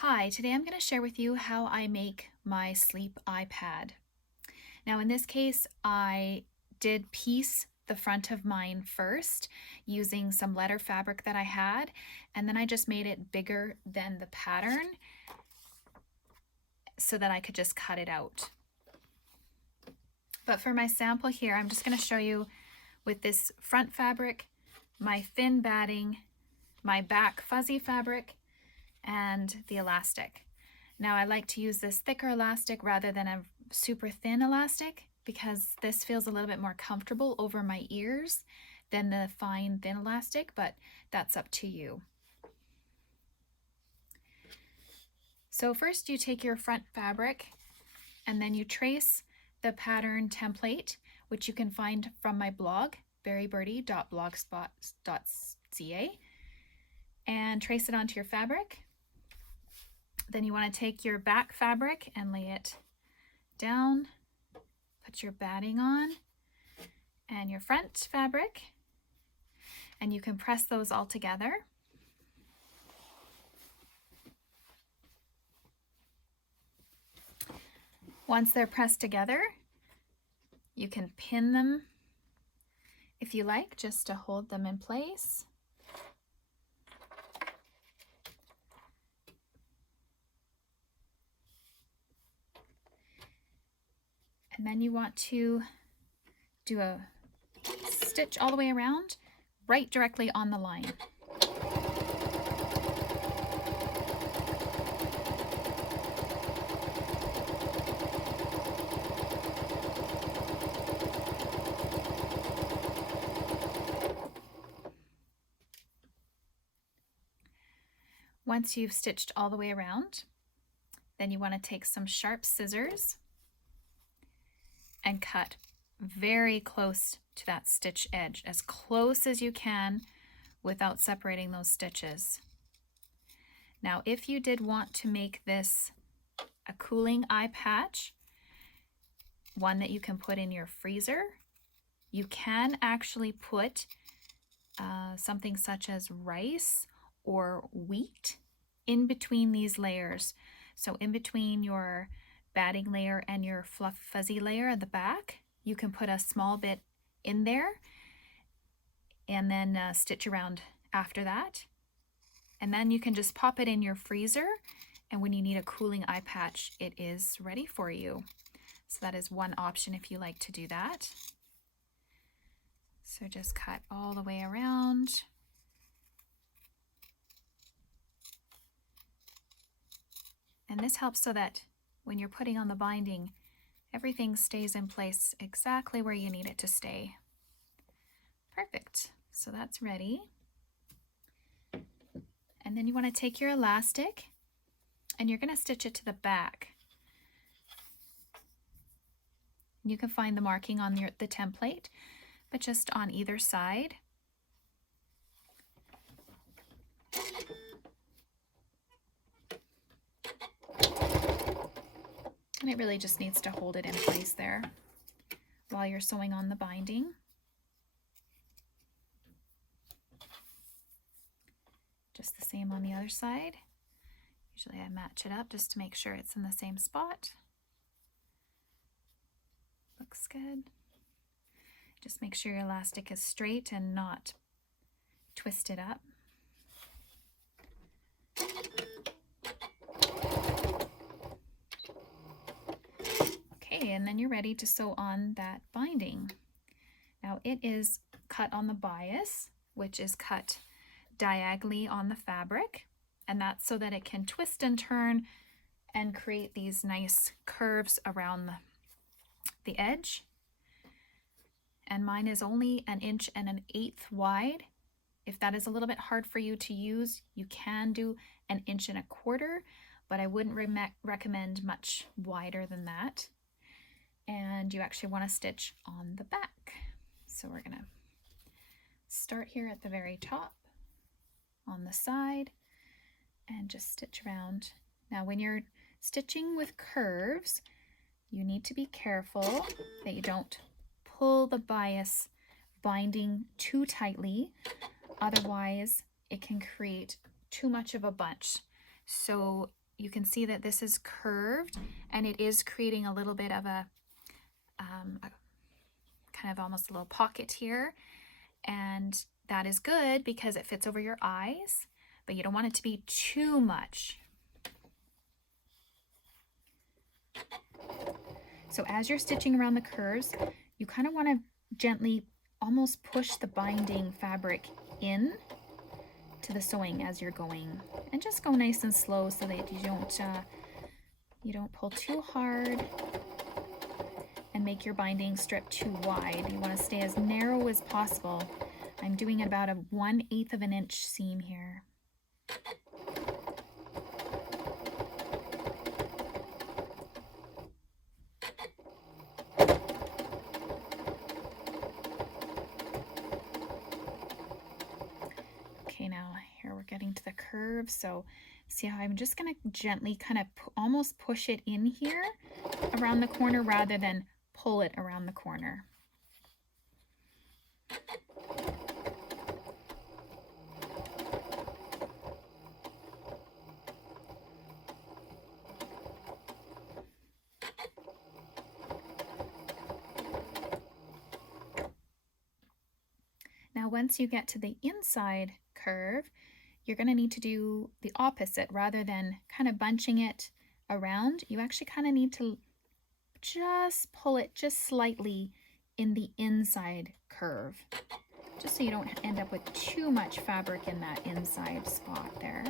Hi, today I'm going to share with you how I make my sleep iPad. Now in this case, I did piece the front of mine first using some leather fabric that I had, and then I just made it bigger than the pattern so that I could just cut it out. But for my sample here, I'm just going to show you with this front fabric, my thin batting, my back fuzzy fabric, and the elastic. Now I like to use this thicker elastic rather than a super thin elastic because this feels a little bit more comfortable over my ears than the fine thin elastic, but that's up to you. So first you take your front fabric and then you trace the pattern template, which you can find from my blog, berrybirdie.blogspot.ca, and trace it onto your fabric. Then you want to take your back fabric and lay it down, put your batting on, and your front fabric, and you can press those all together. Once they're pressed together, you can pin them if you like, just to hold them in place. And then you want to do a stitch all the way around, right directly on the line. Once you've stitched all the way around, then you want to take some sharp scissors and cut very close to that stitch edge, as close as you can without separating those stitches. Now, if you did want to make this a cooling eye patch, one that you can put in your freezer, you can actually put something such as rice or wheat in between these layers. So in between your batting layer and your fluff fuzzy layer at the back, you can put a small bit in there and then stitch around after that. And then you can just pop it in your freezer, and when you need a cooling eye patch, it is ready for you. So that is one option if you like to do that. So just cut all the way around. And this helps so that when you're putting on the binding, everything stays in place exactly where you need it to stay. Perfect. So that's ready. And then you want to take your elastic and you're going to stitch it to the back. You can find the marking on the template, but just on either side. And it really just needs to hold it in place there while you're sewing on the binding. Just the same on the other side. Usually I match it up just to make sure it's in the same spot. Looks good. Just make sure your elastic is straight and not twisted up. Okay, and then you're ready to sew on that binding. Now it is cut on the bias, which is cut diagonally on the fabric, and that's so that it can twist and turn and create these nice curves around the edge. And mine is only 1 1/8 inches wide. If that is a little bit hard for you to use, you can do 1 1/4 inches, but I wouldn't recommend much wider than that. And you actually want to stitch on the back. So we're gonna start here at the very top on the side and just stitch around. Now when you're stitching with curves, you need to be careful that you don't pull the bias binding too tightly, otherwise it can create too much of a bunch. So you can see that this is curved and it is creating a little bit of a kind of almost a little pocket here. And that is good because it fits over your eyes, but you don't want it to be too much. So as you're stitching around the curves, you kind of want to gently almost push the binding fabric in to the sewing as you're going, and just go nice and slow so that you don't pull too hard and make your binding strip too wide. You want to stay as narrow as possible. I'm doing about a 1/8 of an inch seam here. Okay, now here we're getting to the curve. So see how I'm just going to gently kind of almost push it in here around the corner rather than pull it around the corner. Now once you get to the inside curve, you're going to need to do the opposite. Rather than kind of bunching it around, you actually kind of need to just pull it just slightly in the inside curve, just so you don't end up with too much fabric in that inside spot there.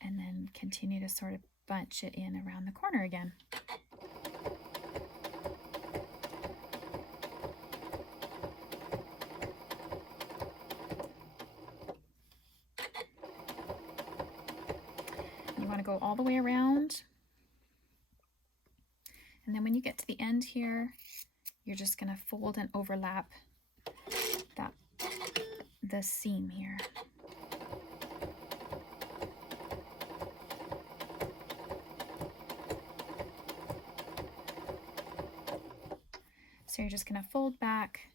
And then continue to sort of bunch it in around the corner again. You want to go all the way around, and then when you get to the end here, you're just going to fold and overlap the seam here. So you're just going to fold back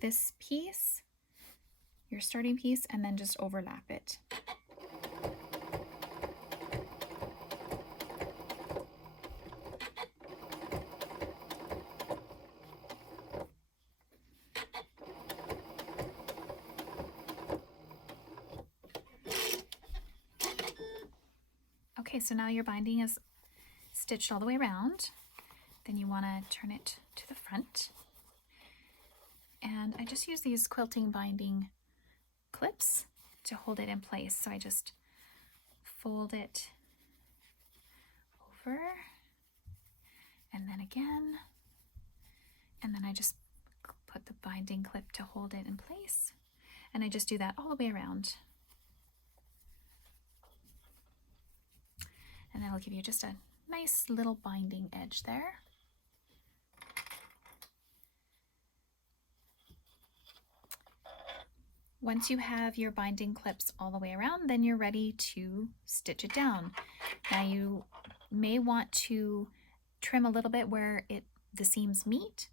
this piece, your starting piece, and then just overlap it. Okay, so now your binding is stitched all the way around. Then you want to turn it to the front. And I just use these quilting binding clips to hold it in place. So I just fold it over, and then again, and then I just put the binding clip to hold it in place. And I just do that all the way around. And that'll give you just a nice little binding edge there. Once you have your binding clips all the way around, then you're ready to stitch it down. Now you may want to trim a little bit where the seams meet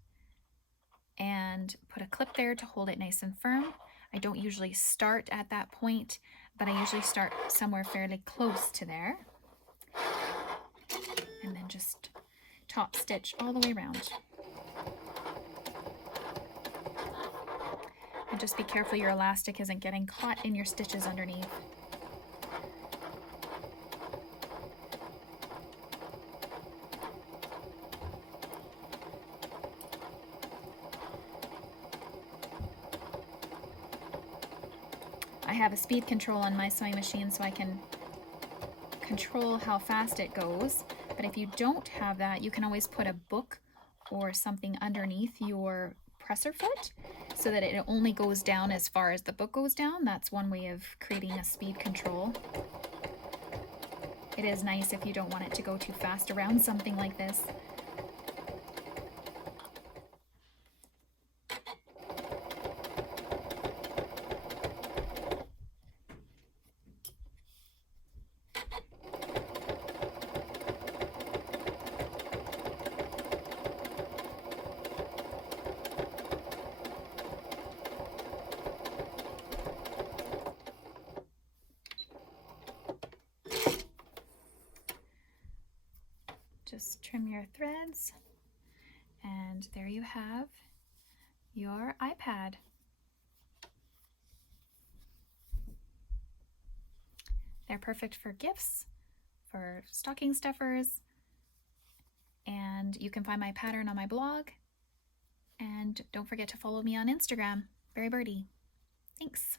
and put a clip there to hold it nice and firm. I don't usually start at that point, but I usually start somewhere fairly close to there. And then just top stitch all the way around. And just be careful your elastic isn't getting caught in your stitches underneath. I have a speed control on my sewing machine so I can control how fast it goes. But if you don't have that, you can always put a book or something underneath your presser foot so that it only goes down as far as the book goes down. That's one way of creating a speed control. It is nice if you don't want it to go too fast around something like this. Just trim your threads, and there you have your iPad. They're perfect for gifts, for stocking stuffers, and you can find my pattern on my blog. And don't forget to follow me on Instagram, Berry Birdie. Thanks.